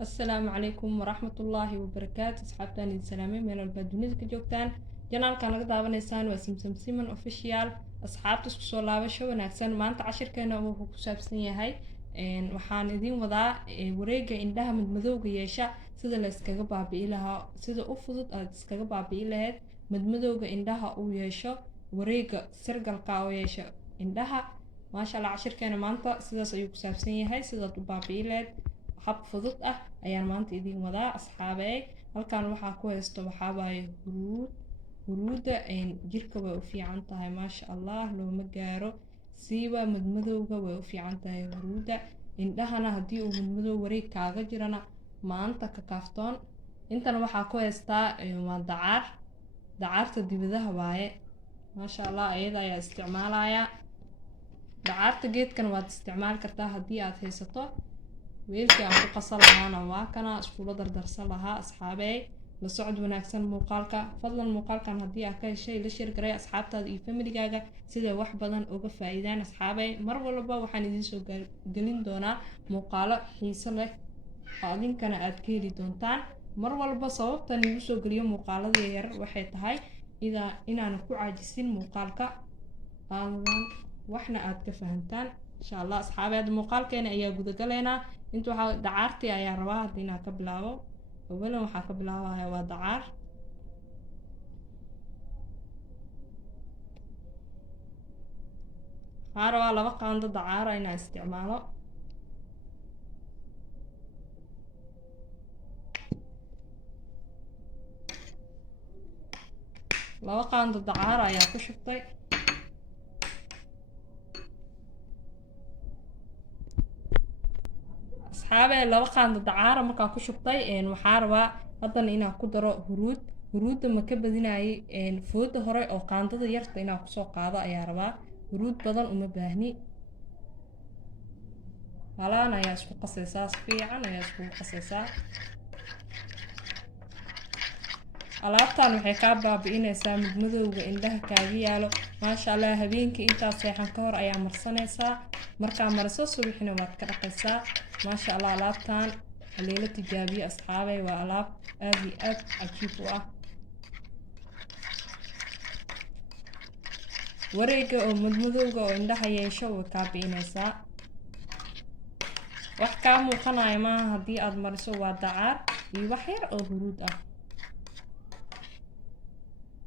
السلام عليكم ورحمة الله وبركاته. أصحابتان السلامين من البادونيز كجوكتان جنال كان لقد دعوانيسان وسمسم سيمن أوفيشيال. أصحاب تسكسو لابشو وناكسان maanta cashirkeena wuxuu ku saabsan yahay waxaan idin wadaa wareega indhaha madmadowga yeesha sida la iskaga baabi'i lahaa, sida u fudud aad iskaga baabi'i lahayd madmadowga indhaha uu yeesho wareega sirgalka oo yeesha indhaha. maasha Allah cashirkeena maanta sidaas ayuu ku saabsan yahay sidaad u baabi'i lahayd hab fudud ah ayaan maanta idin wadaa asxaabey. halkan waxaa ku haysto waxaa waaye huruuda jirka way u fiican tahay maasha Allah, looma gaaro siiba madmadowga way u fiican tahay huruuda indhahana. haddii uu madmadow wareeg kaaga jirana maanta ka kaaftoon. intan waxaa ku haystaa waa dacaarta dibadaha waaye maasha Allah, iyada ayaa isticmaalaya. dacaarta geedkan waad isticmaali kartaa haddii aad haysato weelkii aan ku qasan lahaana waa kana iskula dardarsan lahaa. asxaabey la socod wanaagsan muuqaalka, fadlan muuqaalkan haddii aad ka heshay la share garay asxaabtaada iyo familigaaga sida wax badan uga faa'iidaan. asxaabey mar walba waxaan idin soo gelin doonaa muuqaalo xiiso leh oo adinkana aad ka heli doontaan mar walba. sababtan igu soo geliyo muuqaalada yar waxay tahay inaan ku caajisin muuqaalka aadan waxna aad ka fahantaan insha Allah. asxaabeed muuqaalkeena ayaa gudagaleynaa. inta waxaa dacaartii ayaa rabaa haddii inaan ka bilaabo. awalan waxaa ka bilaabaya waa dacaar. waxaa rabaa 2 qaando dacaara inaan isticmaalo. laba qaando dacaar ayaa ku shubtay. asxaabey 2 qaando dacaara markaa ku shubtay waxaa rabaa haddana inaan ku daro huruudda ma ka badinayay fooda hore oo qaandada yarta inaan kusoo qaado ayaa rabaa. huruud badan uma baahni. halaan ayaa isku qasaysaa, si fiican ayaa iskugu qasaysaa. alaabtan waxay kaa baabi'inaysaa madmadowga indhaha kaaga yaalo maasha Allah. habeenkii intaad seexan ka hor ayaa marsanaysaa, markaa mariso subaxina waad ka dhaqaysaa maasha Allah. alaabtan haleela tijaabiye asxaabey, waa alaab aad iyo aad cajiib u ah. wareega oo madmadowga oo indhaha yeesho way kaa bi'inaysaa. wax kaa muuqanaya maaha haddii aad mariso, waa dacaar iyo wax yar oo huruud ah.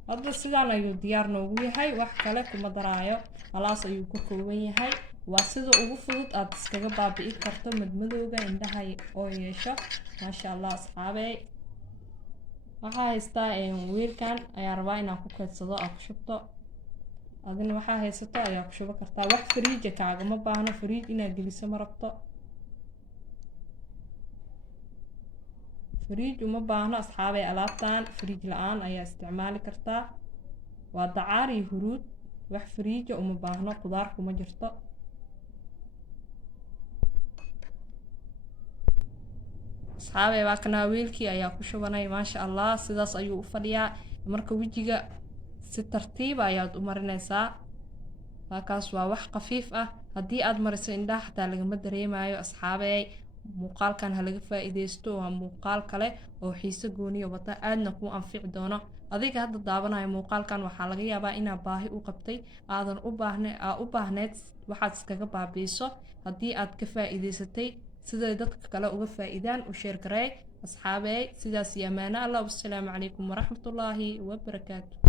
hadda sidaan ayuu diyaar noogu yahay, wax kale kuma daraayo. halaas ayuu ka kooban yahay. waa sida ugu fudud aad iskaga baabi'i karto madmadowga indhaha oo yeesho maasha Allah. asxaabey waxaa haystaa weelkan ayaa rabaa inaan ku keydsado aad ku shubto. adina waxaa haysato ayaa ku shubo kartaa. wax fariija kaagama baahno, fariij inaad geliso ma rabto. fariij uma baahno asxaabey. alaabtan fariij la-aan ayaa isticmaali kartaa. waa dacaar iyo huruud, wax fariija uma baahno, qudaar kuma jirto. asxaabey waa kanaa weelkii ayaa ku shubanay maasha Allah. sidaas ayuu u fadhiyaa. marka wejiga si tartiiba ayaad u marinaysaa. halkaas waa wax khafiif ah, haddii aad mariso indhaha xataa lagama dareemayo. asxaabey muuqaalkan ha laga faa'iideysto, waa muuqaal kale oo xiiso gooniyo wata aadna kuu anfici doono. adiga hadda daawanayo muuqaalkan waxaa laga yaabaa inaad baahi u qabtay aadan u baahneed waxaad iskaga baabi'iso. haddii aad ka faa'iideysatay siday dadka kale uga faa'iidaan u share gareey asxaabey. sidaas iyo amaano Allah. wassalaamu calaykum waraxmatullaahi wabarakaatu.